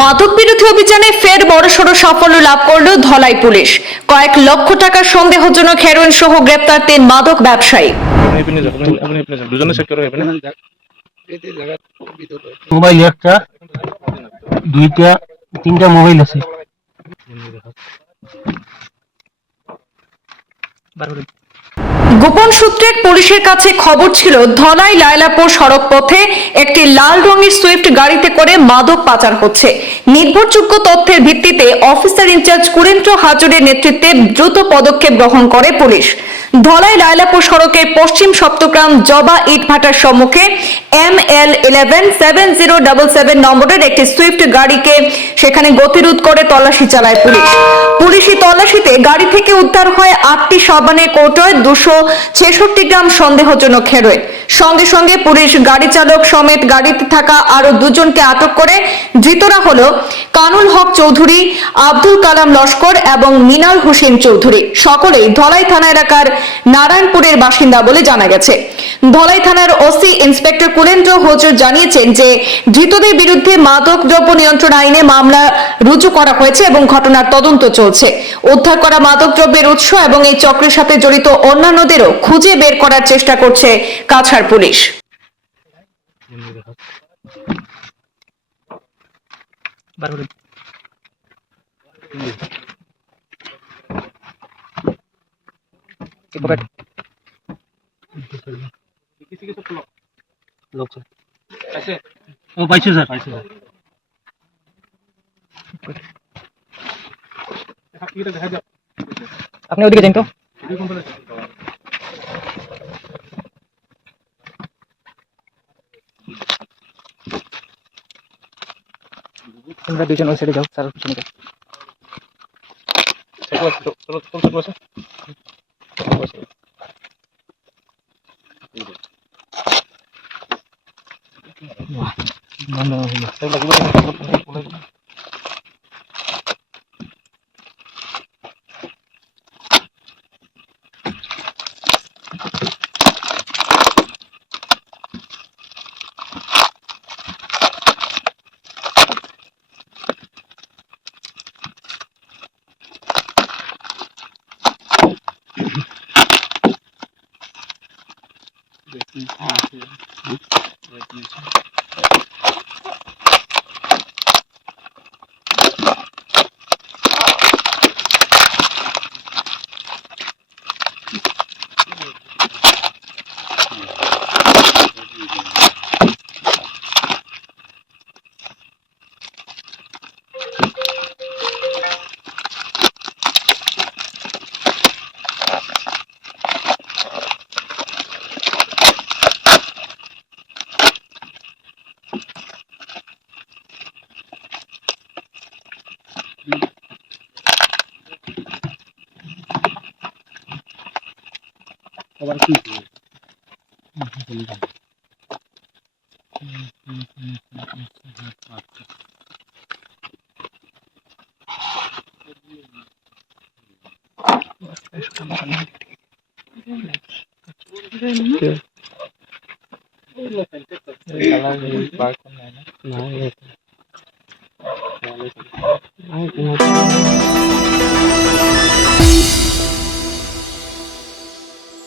মাদক বিরোধী অভিযানে ফের বড়সড় সাফল্য লাভ করল ধলাই পুলিশ। কয়েক লক্ষ টাকার সন্দেহজনক হেরোইন সহ গ্রেপ্তার তিন মাদক ব্যবসায়ী। মোবাইল একটা দুইটা তিনটা মোবাইল আছে। গোপন সূত্রের পুলিশের কাছে খবর ছিল ধলাই লায়লাপুর সড়ক পথে একটি লাল রঙের সুইফট গাড়িতে করে মাদক পাচার হচ্ছে। নির্ভরযোগ্য তথ্যের ভিত্তিতে অফিসার ইনচার্জ কুরেন্দ্র হাজুরের নেতৃত্বে দ্রুত পদক্ষেপ গ্রহণ করে পুলিশ। ধলাই লায়লাপুর সড়কের পশ্চিম সপ্তগ্রাম জবা ইটভাটার সম্মুখে M L eleven seven zero double seven নম্বরের একটি সুইফট গাড়িকে সেখানে গতিরোধ করে তল্লাশি চালায় পুলিশ। পুলিশি তল্লাশিতে গাড়ি থেকে উদ্ধার হয় আটটি সাবানের কৌটোয় দুশো ছেষট্টি গ্রাম সন্দেহজনক হেরোইন। সঙ্গে সঙ্গে পুলিশ গাড়ি চালক সমেত গাড়িতে থাকা আরও দুজনকে আটক করে। ধৃতরা হলো কানুল হক চৌধুরী, আব্দুল কালাম লস্কর এবং মিনাল হোসেন চৌধুরী। সকলেই ধলাই থানা এলাকার নারায়ণপুরের বাসিন্দা বলে জানা গেছে। ধলাই থানার ওসি ইন্সপেক্টর কুলেন্দ্র হোজর জানিয়েছেন যে, ধৃতদের বিরুদ্ধে মাদক দ্রব্য নিয়ন্ত্রণ আইনে মামলা রুজু করা হয়েছে এবং ঘটনার তদন্ত চলছে। উদ্ধার করা মাদক দ্রব্যের উৎস এবং এই চক্রের সাথে জড়িত অন্যান্যদেরও খুঁজে বের করার চেষ্টা করছে কাছাড় পুলিশ ও পাইছে স্যার পাইছে আপনি ওদিকে যান তো তোমরা দুজন ওই সাইডে যাও স্যার পিছনে যাও Thank you. চেক করে চলো চলো চেক করে না